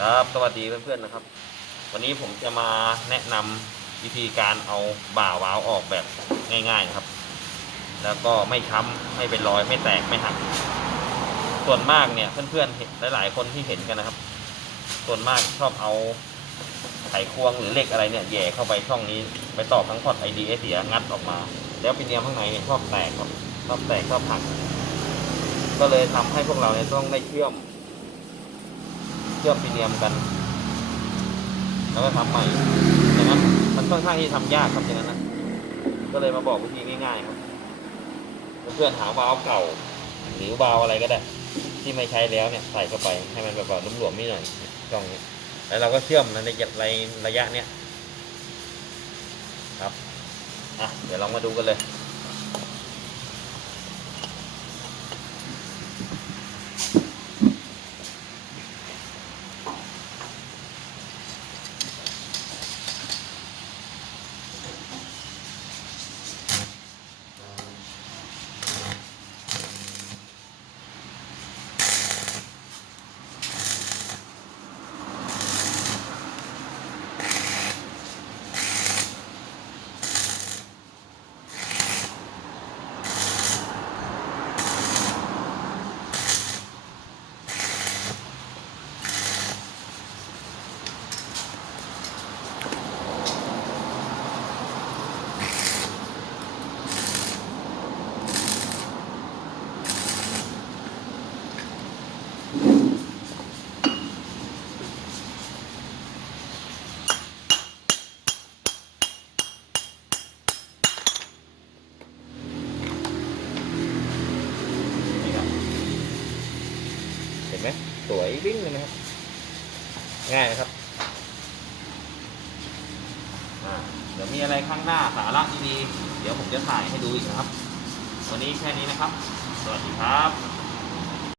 ครับสวัสดีเพื่อนๆนะครับ วันนี้ผมจะมาแนะนำวิธีการเอาบ่าวาวออกแบบง่ายๆครับ แล้วก็ไม่ช้ำไม่เป็นรอยไม่แตกไม่หัก ส่วนมากเนี่ยเพื่อนๆเห็นหลาย ๆ คนที่เห็นกันนะครับ ส่วนมากชอบเอาไขควงหรือเหล็กอะไรเนี่ยแย่เข้าไปช่องนี้ไปต่อทั้งพอร์ตไอดีเอเสียงัดออกมา แล้วปีเนียมข้างในเนี่ยชอบแตกครับชอบแตกชอบหัก ก็เลยทำให้พวกเราเนี่ยต้องได้เชื่อม เชื่อมปีเนียมกัน แล้วก็ทำใหม่อย่างนั้นมันค่อนข้างที่ทำยากครับอย่างนั้นนะก็เลยมาบอกวิธีง่ายๆครับเพื่อนหาวาล์วเก่า หรือวาล์วอะไรก็ได้ ที่ไม่ใช้แล้วเนี่ยใส่เข้าไปให้มันแบบว่าหลวมๆนิดหน่อยช่องนี้แล้วเราก็เชื่อมในระยะระยะเนี้ยครับอะเดี๋ยวลองมาดูกันเลย นไหมสวยวิ่งเลยนะครับ ง่ายนะครับเดี๋ยวมีอะไรข้างหน้าสาระดีๆเดี๋ยวผมจะถ่ายให้ดูอีกนะครับ วันนี้แค่นี้นะครับ สวัสดีครับ